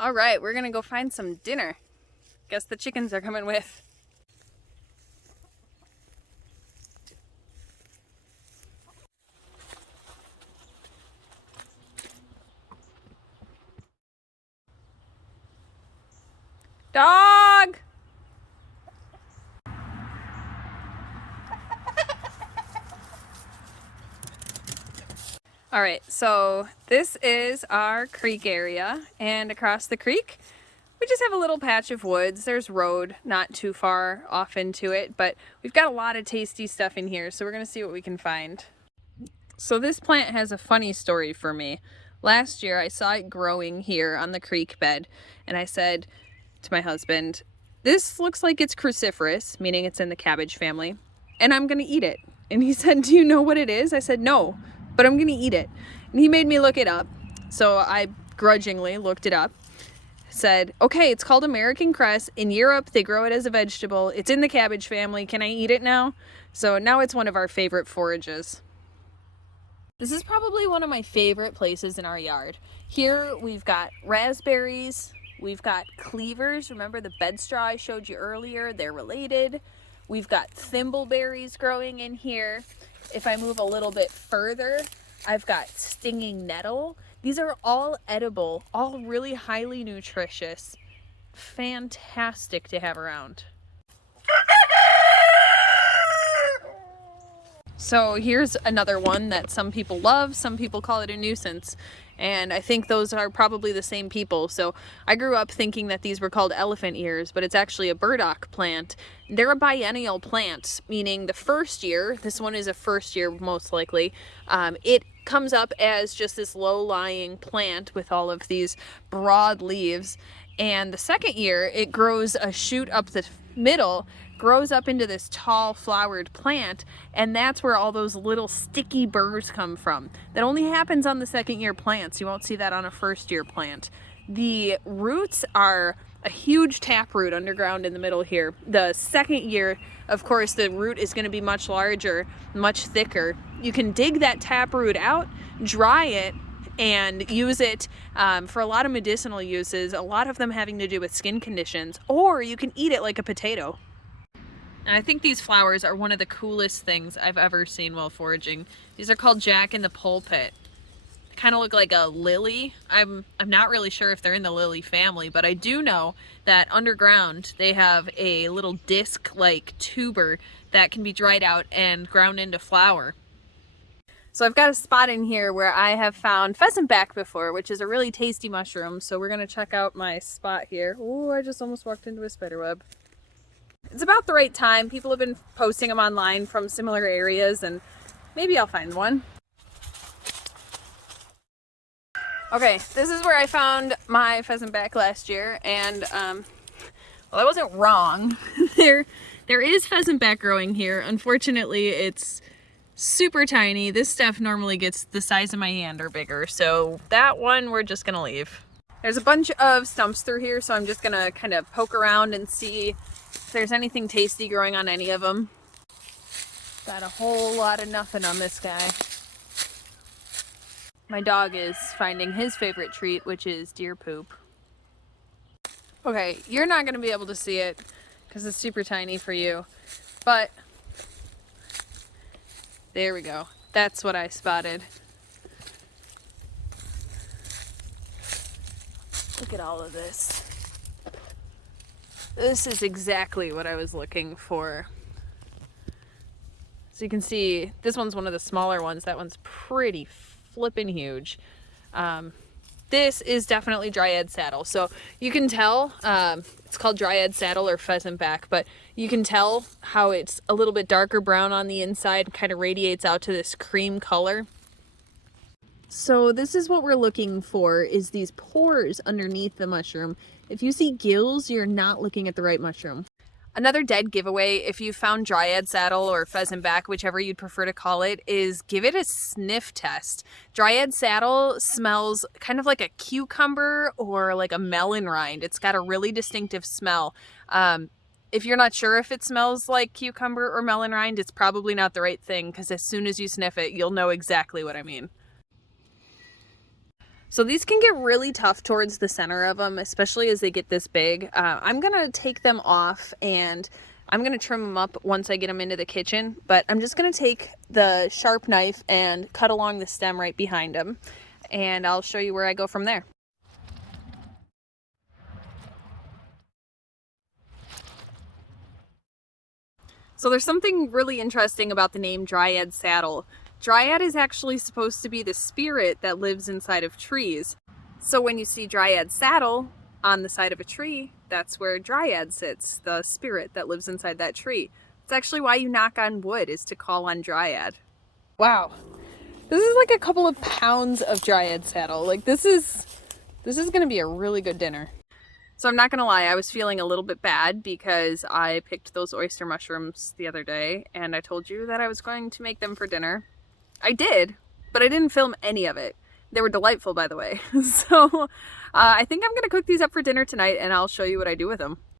All right, we're gonna go find some dinner. Guess the chickens are coming with. Dog! All right, so this is our creek area, and across the creek, we just have a little patch of woods. There's road not too far off into it, but we've got a lot of tasty stuff in here, so we're gonna see what we can find. So this plant has a funny story for me. Last year I saw it growing here on the creek bed, and I said to my husband, this looks like it's cruciferous, meaning it's in the cabbage family, and I'm gonna eat it. And he said, do you know what it is? I said, no, but I'm gonna eat it. And he made me look it up. So I grudgingly looked it up, said, okay, it's called American cress. In Europe, they grow it as a vegetable. It's in the cabbage family. Can I eat it now? So now it's one of our favorite forages. This is probably one of my favorite places in our yard. Here we've got raspberries, we've got cleavers. Remember the bedstraw I showed you earlier? They're related. We've got thimbleberries growing in here. If I move a little bit further, I've got stinging nettle. These are all edible, all really highly nutritious. Fantastic to have around. So here's another one that some people love, some people call it a nuisance. And I think those are probably the same people. So I grew up thinking that these were called elephant ears, but it's actually a burdock plant. They're a biennial plant, meaning the first year, this one is a first year most likely, it comes up as just this low-lying plant with all of these broad leaves. And the second year, it grows a shoot up the middle, grows up into this tall flowered plant, and that's where all those little sticky burrs come from. That only happens on the second year plants. You won't see that on a first year plant. The roots are a huge taproot underground in the middle here. The second year, of course, the root is going to be much larger, much thicker. You can dig that taproot out, dry it, and use it for a lot of medicinal uses, a lot of them having to do with skin conditions, or you can eat it like a potato. And I think these flowers are one of the coolest things I've ever seen while foraging. These are called Jack in the Pulpit. They kind of look like a lily. I'm not really sure if they're in the lily family, but I do know that underground they have a little disc-like tuber that can be dried out and ground into flour. So I've got a spot in here where I have found pheasantback before, which is a really tasty mushroom. So we're gonna check out my spot here. Ooh, I just almost walked into a spider web. It's about the right time. People have been posting them online from similar areas, and maybe I'll find one. Okay, this is where I found my pheasantback last year, and well, I wasn't wrong. There is pheasantback growing here. Unfortunately, it's super tiny. This stuff normally gets the size of my hand or bigger, so that one we're just gonna leave. There's a bunch of stumps through here, so I'm just gonna kind of poke around and see if there's anything tasty growing on any of them. Got a whole lot of nothing on this guy. My dog is finding his favorite treat, which is deer poop. Okay, you're not gonna be able to see it because it's super tiny for you, but there we go. That's what I spotted. Look at all of this. This is exactly what I was looking for. So you can see, this one's one of the smaller ones. That one's pretty flippin' huge. This is definitely Dryad saddle. So you can tell, it's called Dryad saddle or pheasantback, but you can tell how it's a little bit darker brown on the inside, kind of radiates out to this cream color. So this is what we're looking for, is these pores underneath the mushroom. If you see gills, you're not looking at the right mushroom. Another dead giveaway, if you found Dryad saddle or pheasantback, whichever you'd prefer to call it, is give it a sniff test. Dryad saddle smells kind of like a cucumber or like a melon rind. It's got a really distinctive smell. If you're not sure if it smells like cucumber or melon rind, it's probably not the right thing, because as soon as you sniff it, you'll know exactly what I mean. So these can get really tough towards the center of them, especially as they get this big. I'm gonna take them off and I'm gonna trim them up once I get them into the kitchen, but I'm just gonna take the sharp knife and cut along the stem right behind them, and I'll show you where I go from there. So there's something really interesting about the name Dryad Saddle. Dryad is actually supposed to be the spirit that lives inside of trees. So when you see Dryad Saddle on the side of a tree, that's where Dryad sits, the spirit that lives inside that tree. It's actually why you knock on wood, is to call on Dryad. Wow. This is like a couple of pounds of Dryad Saddle. Like this is gonna be a really good dinner. So I'm not gonna lie, I was feeling a little bit bad because I picked those oyster mushrooms the other day and I told you that I was going to make them for dinner. I did, but I didn't film any of it. They were delightful, by the way. So I think I'm gonna cook these up for dinner tonight and I'll show you what I do with them.